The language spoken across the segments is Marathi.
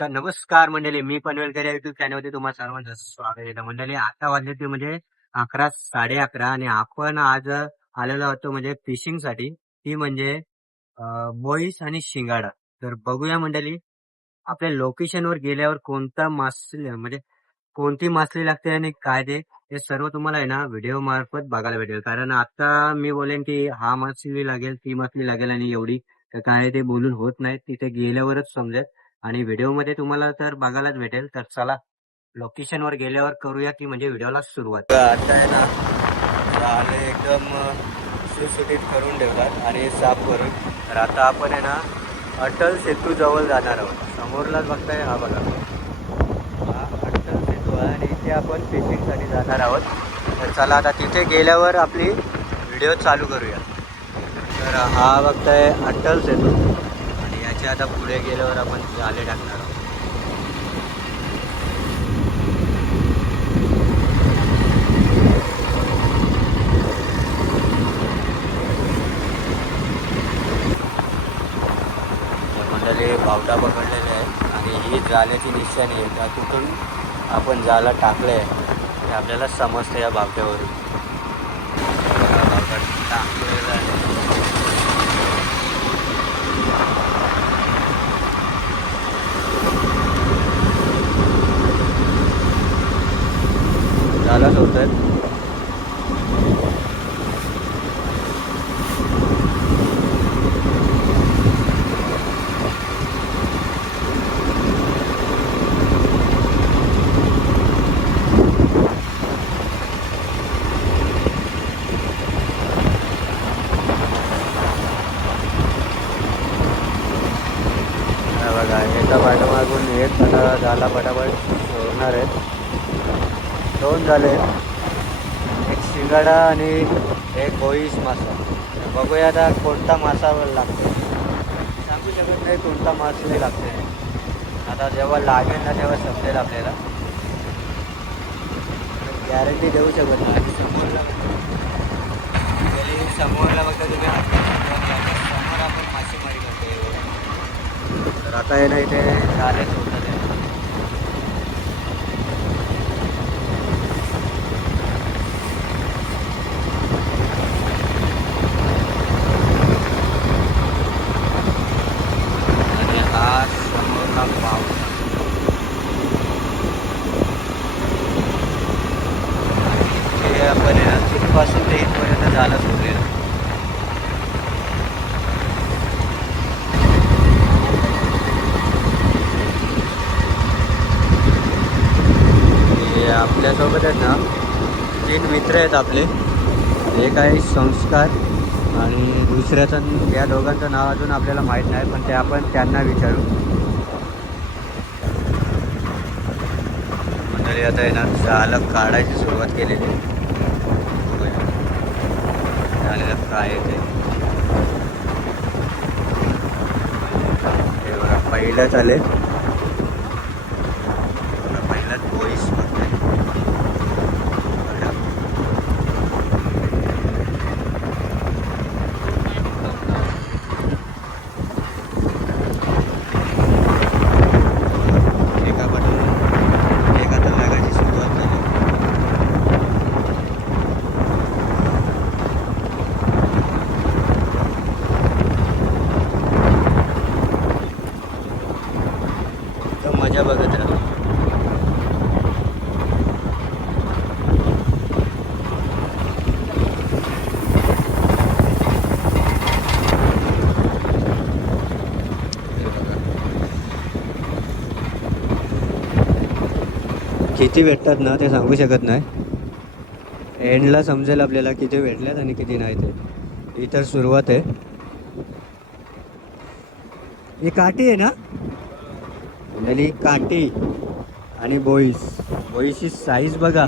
तर नमस्कार मंडळी, मी पनवेलकर या युट्यूब चॅनलवरती तुम्हाला सर्वांचं स्वागत आहे. मंडळी आता वाजले ते म्हणजे 11, 11:30 आणि आपण आज आलेलो होतो म्हणजे फिशिंग साठी. ती म्हणजे बोईस आणि शिंगाडा. तर बघूया मंडळी, आपल्या लोकेशनवर गेल्यावर कोणता मासे म्हणजे कोणती मासळी लागते आणि काय ते हे सर्व तुम्हाला आहे ना व्हिडिओ मार्फत बघायला भेटेल. कारण आता मी बोलेन की हा मासळी लागेल, ती मासळी लागेल आणि एवढी तर काय ते बोलून होत नाही. तिथे गेल्यावरच समजेल आणि व्हिडिओमध्ये तुम्हाला तर बघायलाच भेटेल. तर चला लोकेशनवर गेल्यावर करूया की म्हणजे व्हिडिओला सुरुवात. आता आहे ना झाले एकदम सुटसुटीत करून ठेवतात आणि साफ करून. तर आता आपण आहे ना अटल सेतू जवळ जाणार आहोत. समोरलाच बघताय, हा बघा, हा अटल सेतू आहे आणि इथे आपण फिशिंगसाठी जाणार आहोत. तर चला आता तिथे गेल्यावर आपली व्हिडिओ चालू करूया. तर हा बघताय अटल सेतू आणि याच्या आता पुढे गेल्यावर आपण जाले टाकणार आहोत. मंडळी बावटा पकडलेले आहे आणि ही जाल्याची निशाणी आहे. का तिथून आपण जाला टाकले आहे ते आपल्याला समजतं या बावट्यावरून. बावटा टाकलेला आहे. झाला सोडतात. बघा एका पाठोमागून एक आता झाला पटापट सोडणार आहेत. 2 झाले, एक शिंगाडा आणि एक बोईस मासा. बघूया आता कोणता मासा लागतो. सांगू शकत नाही कोणता मासा लागते. आता जेव्हा लागेल ना तेव्हा समजेल आपल्याला. गॅरंटी देऊ शकत नाही. समोरला समोरला बघता तुम्ही समोर आपण मासेमारी करतो. तर आता आहे ना इथे झाले सोडतात आहे. आणि हा समोरला पाव हे आपण आहे ना तिथपासून ते इथपर्यंत झाला सोडलेला. आपल्यासोबत आहेत ना 3 मित्र आहेत आपले. एक आहे संस्कार आणि दुसऱ्याचं, या दोघांचं नाव अजून आपल्याला माहीत नाही, पण ते आपण त्यांना विचारू. म्हणजे आता आहे ना जालं काढायची सुरुवात केलेली. झालेलं काय येते हे बघा, पहिलंच आले. पहिलाच बोईस बघताय. एका पाठवून एका तर लागायची सुरुवात झाली. तर मजा बघत राहा. किती भेटतात ना ते सांगू शकत नाही. एंडला समजेल आपल्याला किती भेटल्यात आणि किती नाही. ते इतर सुरुवात आहे. ही काठी आहे ना, म्हणजे काठी आणि बोईसची साईज बघा.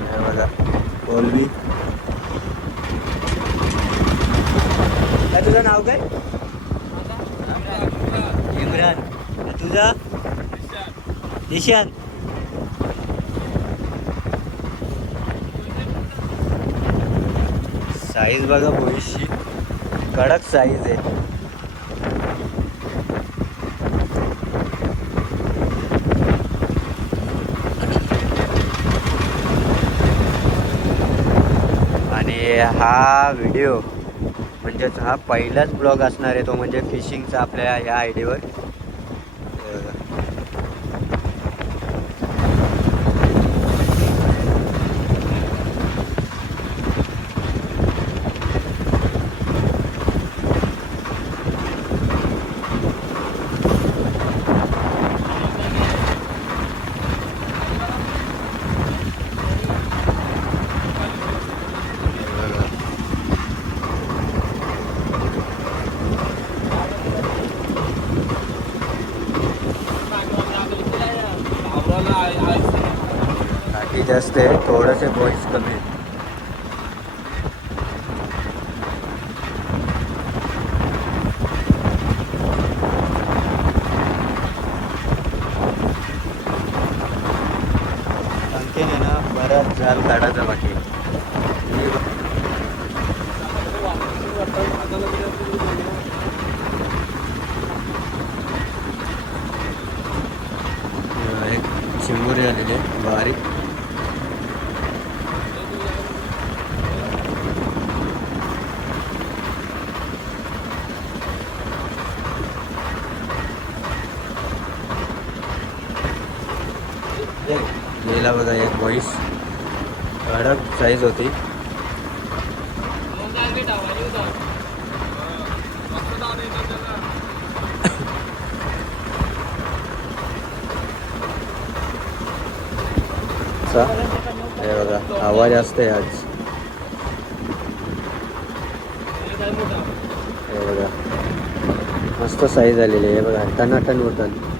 हे बघा कोलबी. काय तुझं नाव काय? इम्रान. तुझा? निशान. साईज बघा भोईशी, कडक साईज आहे. आणि हा व्हिडिओ म्हणजेच हा पहिलाच ब्लॉग असणार आहे तो, म्हणजे फिशिंगचा आपल्या या आयडीवर. काठी जास्त आहे, थोडंसे बॉईस कमी आहे. आणखीन आहे ना बराच जाल काढायचा बाकी. एक चिंबोरी आलेली आहे बारीक. गेला बघा एक बॉईस, कडक साईज होती. हे बघा आवाज असते आज. हे बघा मस्त साईज आलेली आहे बघा, टनाटन होतात.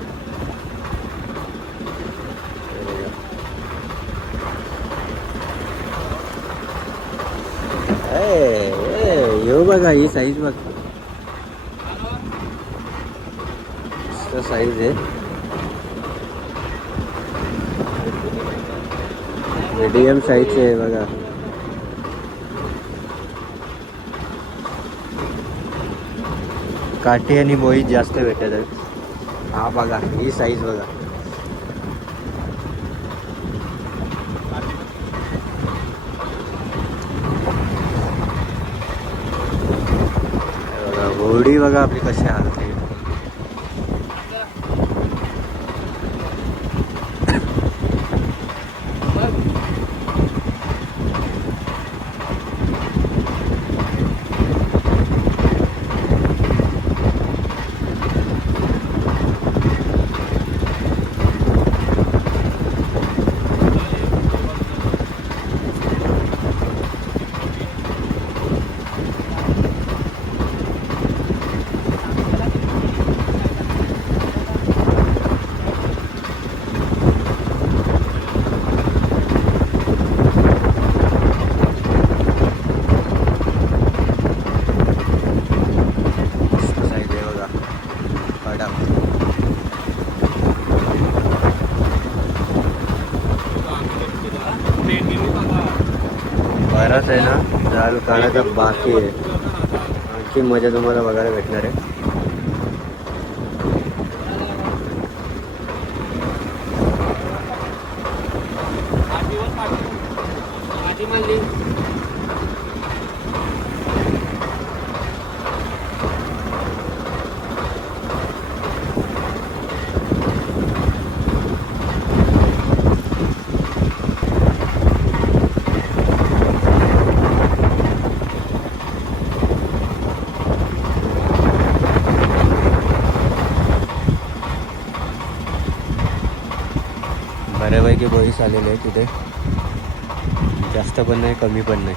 येऊ बघा ही साईज बघ, मस्त साईज आहे. मीडियम साईजचे आहे बघा. काठी आणि बोई जास्त भेटत आहेत. हा बघा ही साईज बघा. घोडी बघा आपली कशी हालते. बराच आहे ना जाल काढायचा बाकी आहे. आणखी मजा तुम्हाला बघायला भेटणार आहे. बऱ्यापैकी बॉईस आलेले आहे तिथे, जास्त पण नाही कमी पण नाही.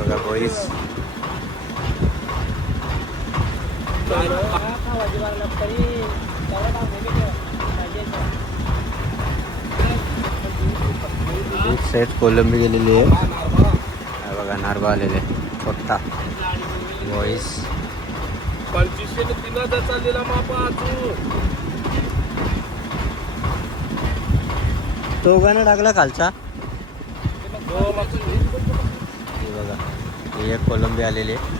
बघा बॉईस एक साईड कोलंबी गेलेली आहे. हा बघा नारबा आलेले छोटा वॉइस 2500 ने 3000 चाललेला मापा तो गाणं टाकला खालचा. हो हे बघा ही एक कोलंबी आलेली आहे.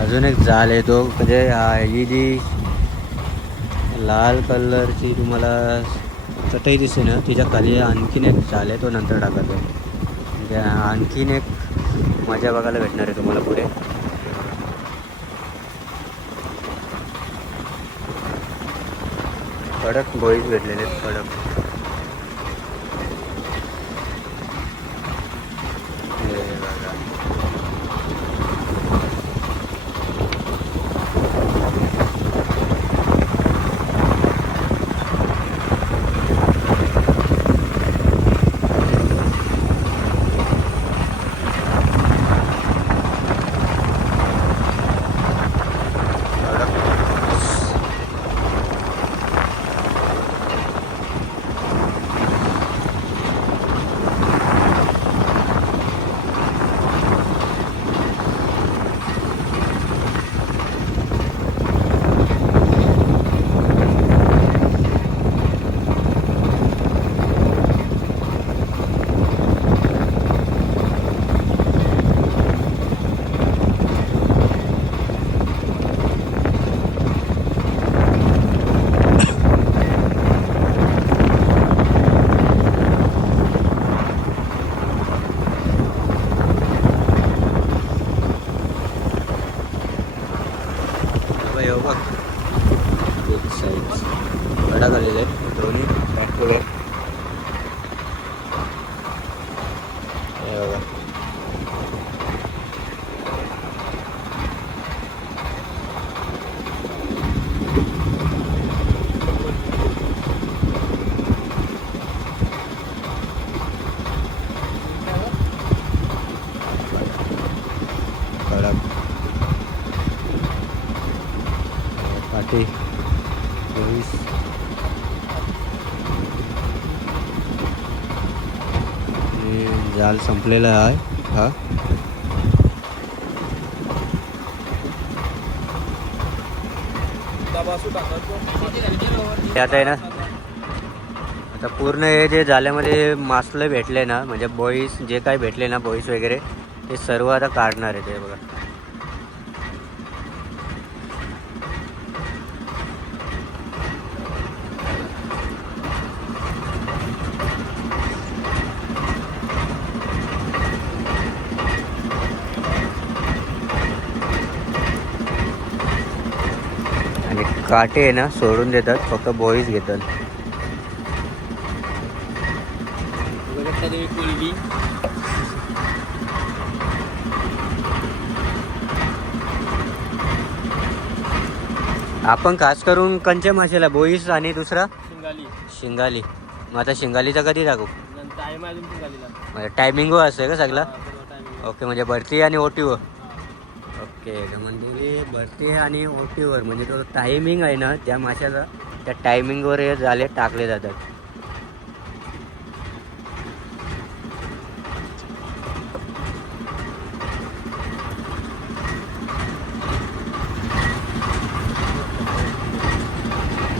अजून एक जाल आहे तो म्हणजे ही जी लाल कलरची तुम्हाला चटई दिसते ना तिच्या खाली आणखीन एक जाल आहे तो नंतर टाकायचा आहे. म्हणजे आणखीन एक मजा बघायला भेटणार आहे तुम्हाला पुढे. कडक गोळीच भेटलेले आहेत कडक. कडक आलेले आहेत दोन्ही बॅकवर. हे बघा कडक पाटी जाल संपलेला आहे हा. आता आहे ना आता पूर्ण हे जे जाल्यामध्ये मासलं भेटले ना म्हणजे बॉईस जे काही भेटले ना बॉईस वगैरे ते सर्व आता काढणार आहे ते बघा. काटे आहे ना सोडून देतात फक्त बॉईज घेतात. आपण खास करून कंचे मासेला बोईस आणि दुसरा शिंगाली. मग आता शिंगालीचा कधी टाकू म्हणजे टायमिंग असते का सगळा. ओके म्हणजे भरती आणि ओटीवर. ओके म्हणजे भरती आणि ओटीवर म्हणजे तो टायमिंग आहे ना त्या माशाचा त्या टायमिंगवर हे जाले टाकले जातात.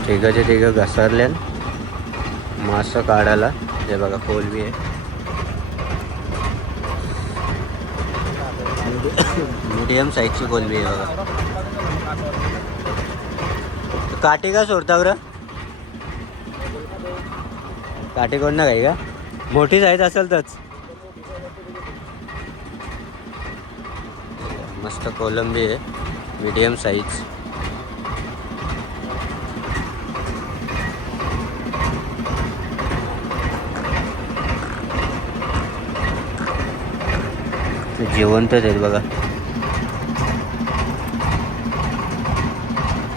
ठीक आहे घसरल्या मासं काढायला. हे बघा कोलबी आहे मीडियम साईजची कोलबी आहे बघा. काठी का सोडता बरं काठी कोण ना काही का मोठी साईज असेल तरच. मस्त कोलंबी आहे मीडियम साईज. जिवंतच आहेत बघा.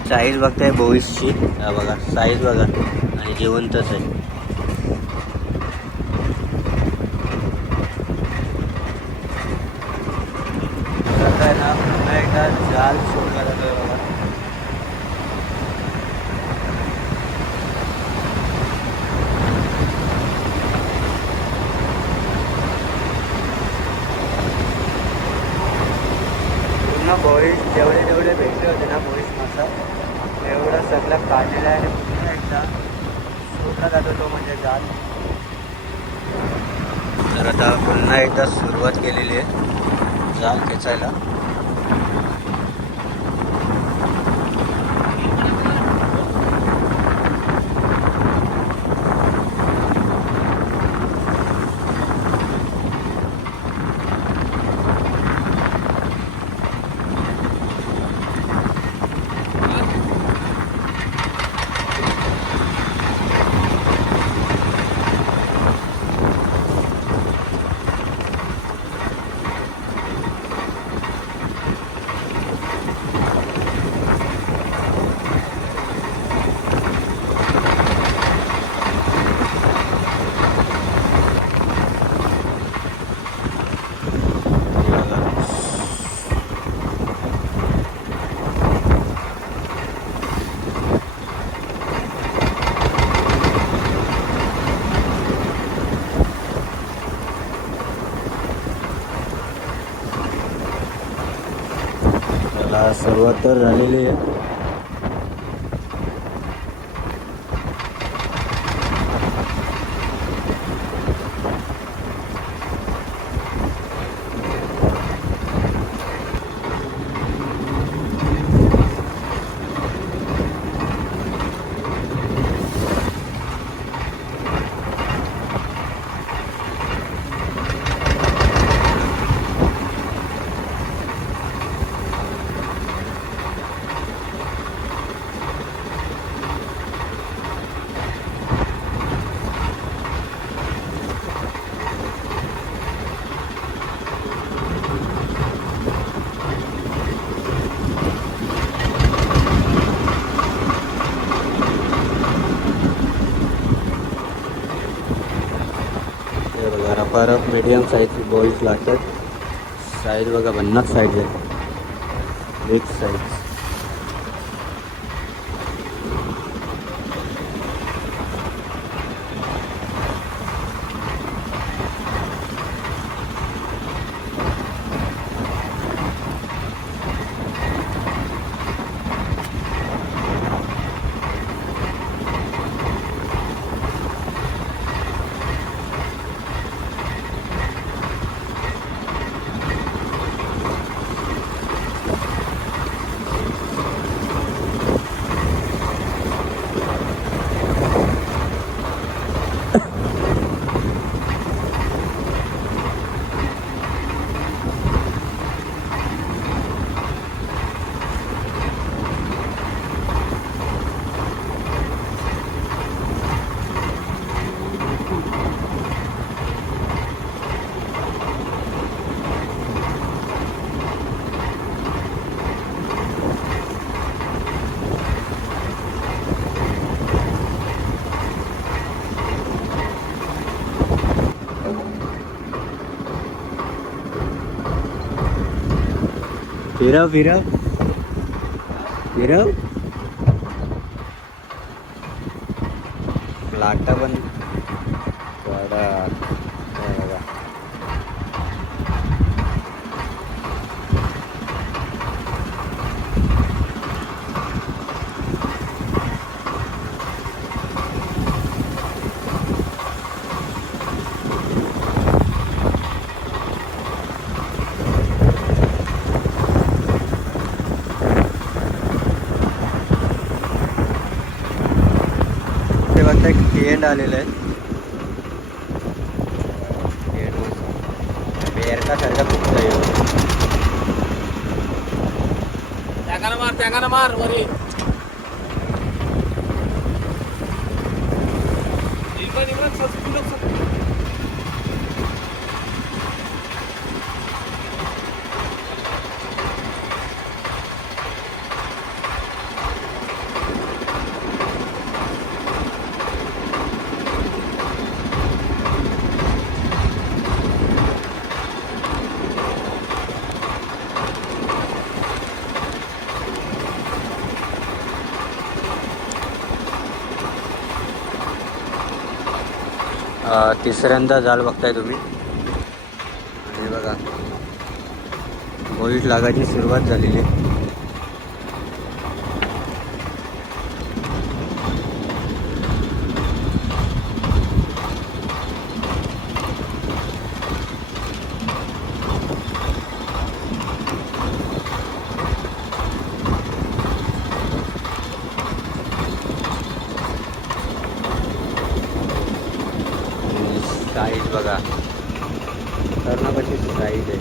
साईज बघताय 22ची. हा बघा साईज बघा आणि जिवंतच आहे. इथं जाल सोडला जातोय बघा. पूर्ण बोईस जेवढे जेवढे भेटले होते ना बोईस मासा एवढा सगळं काढलेला आहे आणि पुन्हा एकदा सोडला जातो तो म्हणजे जाल. तर आता पुन्हा एकदा सुरुवात केलेली आहे जाल खेचायला. त्याला सुरुवात तर झालेली आहे. रफ मीडियम साईजची बॉईज लागतात. साईज बघा 50 साईज आहे. Big size. फिरव फिरव फिरव. लाटा पण बघा. एक एंड आलेलं आहे. बेरका सारखा खूप त्यागानं मार वरी. तिसऱ्यांदा जाल बघताय तुम्ही. आणि बघा होळीत लागायची सुरुवात झालेली आहे. साईज बघा खतरनाक अशी साईज आहे.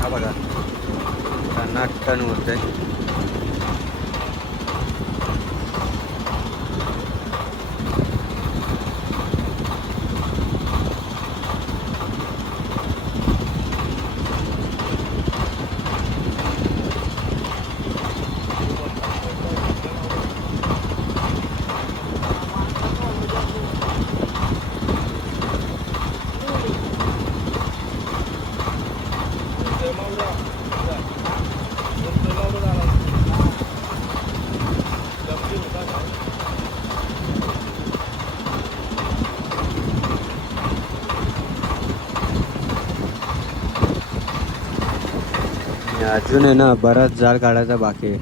हा बघा टन होतंय. अजून आहे ना बराच जाळ काढायचा बाकी आहे.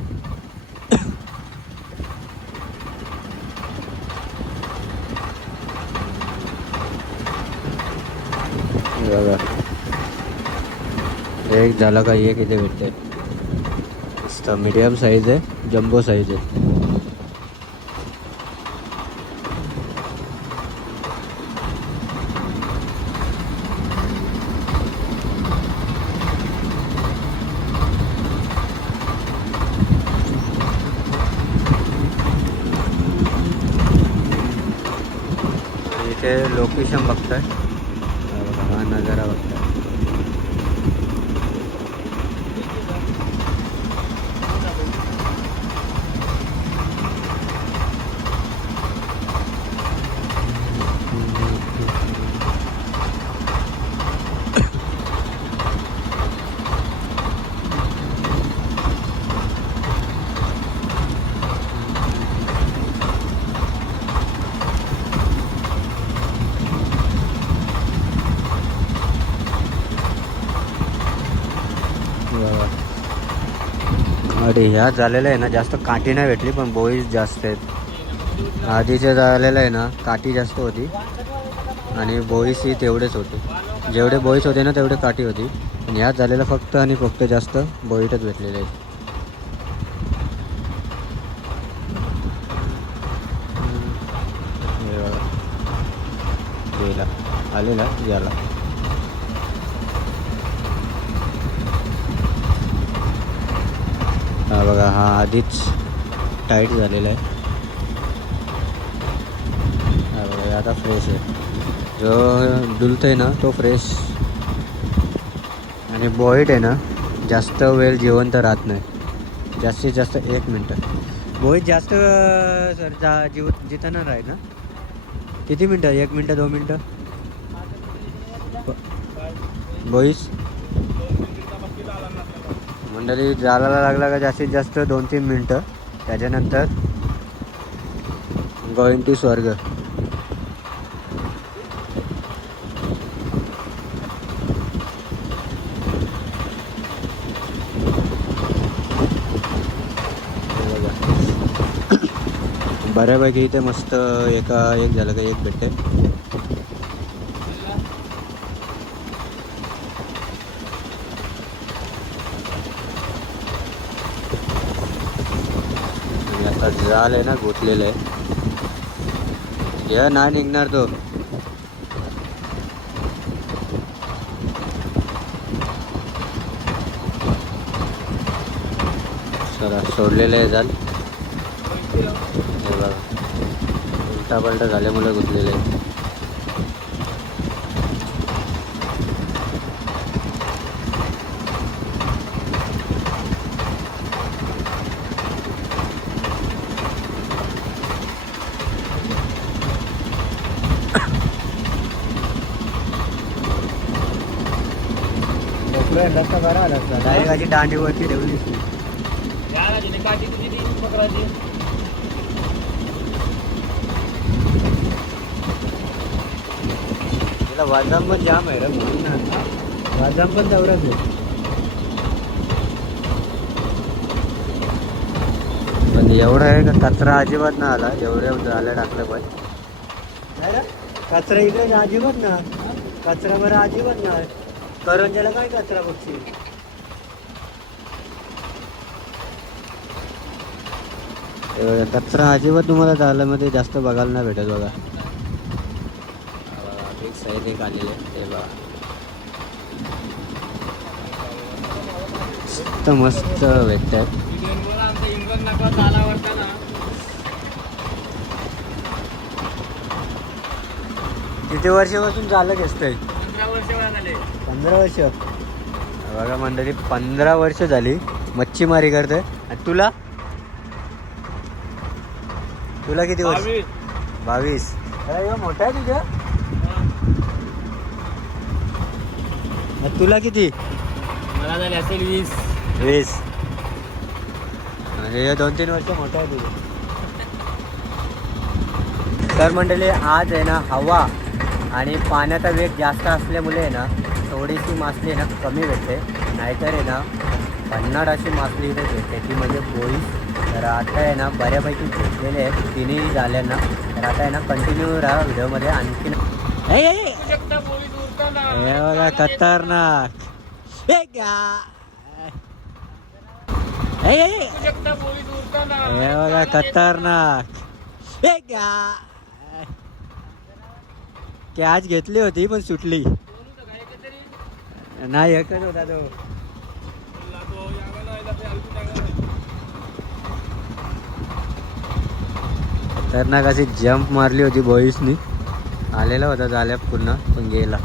बघा एक झाला का एक इथे भेटते. मस्त मीडियम साईज आहे, जम्बो साईज आहे. इथे लोकेशन बघताय, हा नजारा बघताय. अरे ह्या झालेलं आहे ना जास्त काठी नाही भेटली, पण बोईज जास्त आहेत. आधीचे झालेलं आहे ना काठी जास्त होती आणि बोईस ही तेवढेच होते. जेवढे बोईस होते ना तेवढे काठी होती. आणि ह्यात झालेलं फक्त आणि फक्त जास्त बोईटच भेटलेले आहेत. गेला आलेला याला. हा बघा हा आधीच टाईट झालेला आहे. हा बघा आता फ्रेश आहे. जो डुलतोय ना तो फ्रेश. आणि बॉईट आहे ना जास्त वेळ जिवंत राहत नाही, जास्तीत जास्त 1 मिनटं. बॉईट जास्त जिताना राहील ना. किती मिनटं? 1 मिनटं 2 मिनटं बॉईस मंडळी जाळायला लागला का जास्तीत जास्त 2-3 मिनटं. त्याच्यानंतर गोइंग टू स्वर्ग. बऱ्यापैकी इथे मस्त एक झालं का एक भेटते. आता जाल आहे ना घोटलेलं आहे. या नाही निघणार तो. चला सोडलेलं आहे जाल. हे बघा उलटा झाल्यामुळे गुंतलेले आहेत. डायरेक्ट अशी दांडीवरती ठेवली. तिला वाजाम पण जाम आहे रे म्हणून ना. वाजाम पण तेवढंच आहे. पण एवढं आहे का कचरा अजिबात ना आला. एवढं झालं टाकलं पण कचरा इकडे अजिबात ना. कचरा बरं अजिबात ना. करंजाला काय कचरा बघशील. कचरा अजिबात तुम्हाला दालामध्ये जास्त बघायला नाही भेटत बघा. एक साईड एक आलेले ते बघा. मस्त भेटतात. किती वर्षापासून झालं घेतोय. 15 वर्ष बघा मंडळी. 15 वर्ष झाली मच्छीमारी करतोय. आणि तुला किती वर्ष. 22. मोठा आहे तुझ्या. तुला किती. मला झाले असेल 20. म्हणजे 2-3 वर्ष मोठा आहे तुझं. तर मंडळी आज आहे ना हवा आणि पाण्याचा वेग जास्त असल्यामुळे आहे ना थोडीशी मासली आहे ना कमी भेटते. नाहीतर आहे ना भन्नाट अशी मासली इथे भेटते ती म्हणजे बोई. तर आता आहे ना बऱ्यापैकी घेतलेले आहेत तिन्ही झाल्या ना. तर आता आहे ना कंटिन्यू राहा व्हिडिओमध्ये. आणखी बघा खतरनाक. बघा खतरनाक. कॅच घेतली होती पण सुटली नाही. एकच होता तो. खतरनाक अशी जंप मारली होती बॉईसनी. आलेला होता झाल्या पुन्हा पण गेला.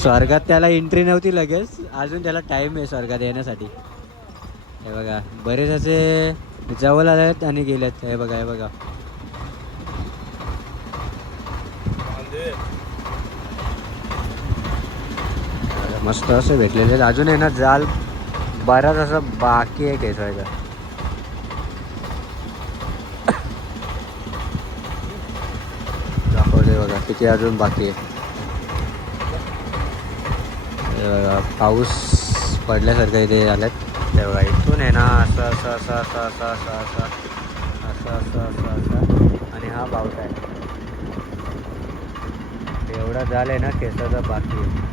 स्वर्गात त्याला एंट्री नव्हती लगेच. अजून त्याला टाइम आहे स्वर्गात येण्यासाठी. हे बघा बरेच असे जवळ आले आहेत आणि गेलेत. हे बघा हे बघा. मस्त असे भेटलेले. अजून आहे ना जाल बराच असं बाकी आहे खेचायचा. दाखवते बघा किती अजून बाकी आहे. पाऊस पडल्यासारखं इथे आल्यात. तेव्हा इथून आहे ना असं असं असं असं असं असं असं असं असं असं असं आणि हा पाऊस आहे. एवढा झालंय ना केसाचा बाकी आहे.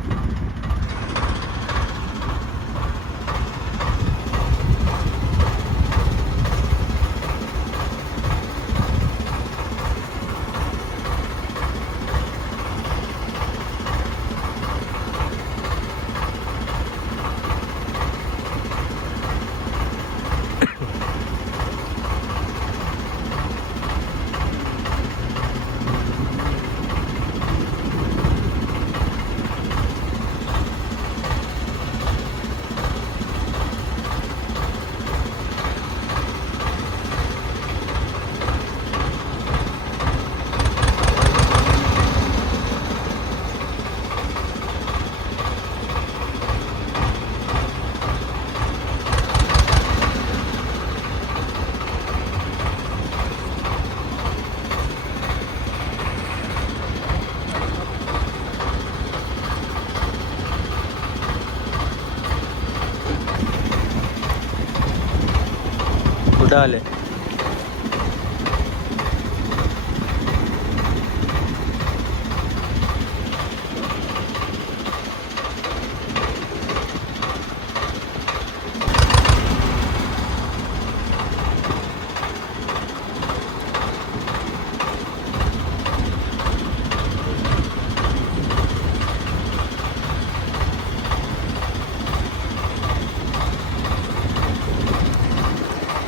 कुठं आले.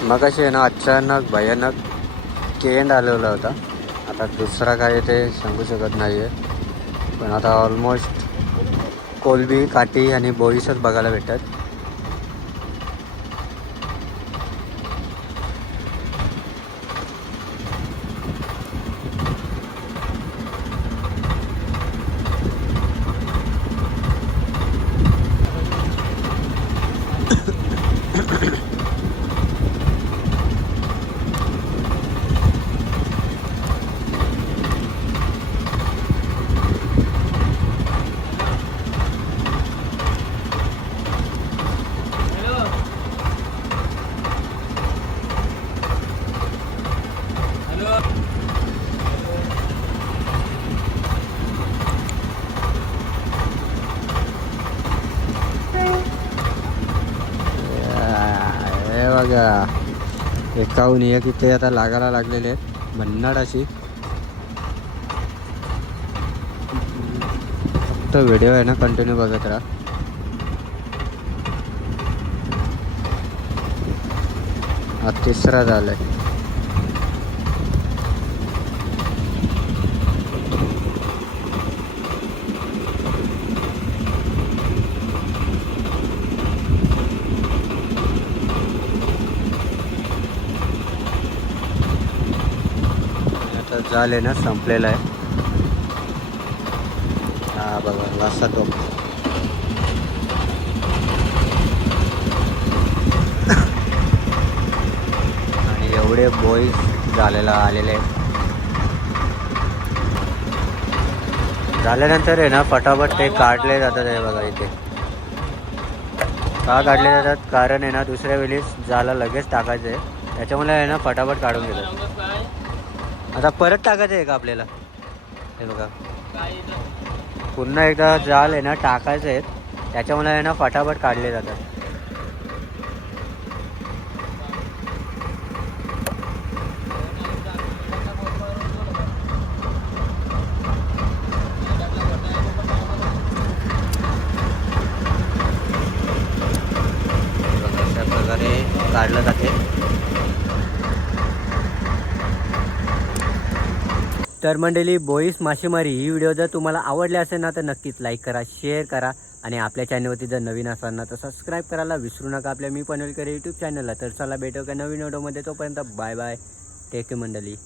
मग असे ना अचानक भयानक एंड आलेला होता. आता दुसरा काय ते सांगू शकत नाही आहे, पण आता ऑलमोस्ट कोलबी, काठी आणि बोईसच बघायला भेटतात. हे बघा एकाहून एक इथे आता लागायला लागलेले आहेत भन्नाट अशी. फक्त व्हिडिओ आहे ना कंटिन्यू बघत राहा. हा तिसरा झालाय. आता जाल आहे ना संपलेला आहे. हा बघा वासा तो. आणि एवढे बॉईज झालेले आहेत. झाल्यानंतर आहे ना फटाफट ते काढले जातात. हे बघा इथे का काढले जातात, कारण आहे ना दुसऱ्या वेळेस जाला लगेच टाकायचं आहे, त्याच्यामुळे आहे ना फटाफट काढून घेतात. आता परत टाकायचं आहे का आपल्याला? हे बघा पुन्हा एकदा जाल आहे ना टाकायचं आहे, त्याच्यामुळे आहे ना फटाफट काढले जातात. अशा प्रकारे काढलं जाते. तर मंडळी, बोईस मासेमारी ही व्हिडिओ जर तुम्हाला आवडली असेल ना तर नक्कीच लाईक करा, शेअर करा आणि आपल्या चॅनलवरती जर नवीन असाल ना तर सबस्क्राईब करायला विसरू नका आपल्या मी पनवेलकर यूट्यूब चॅनलला. तर चला भेटू का नवीन व्हिडिओमध्ये, तोपर्यंत बाय बाय, टेक केअर मंडळी.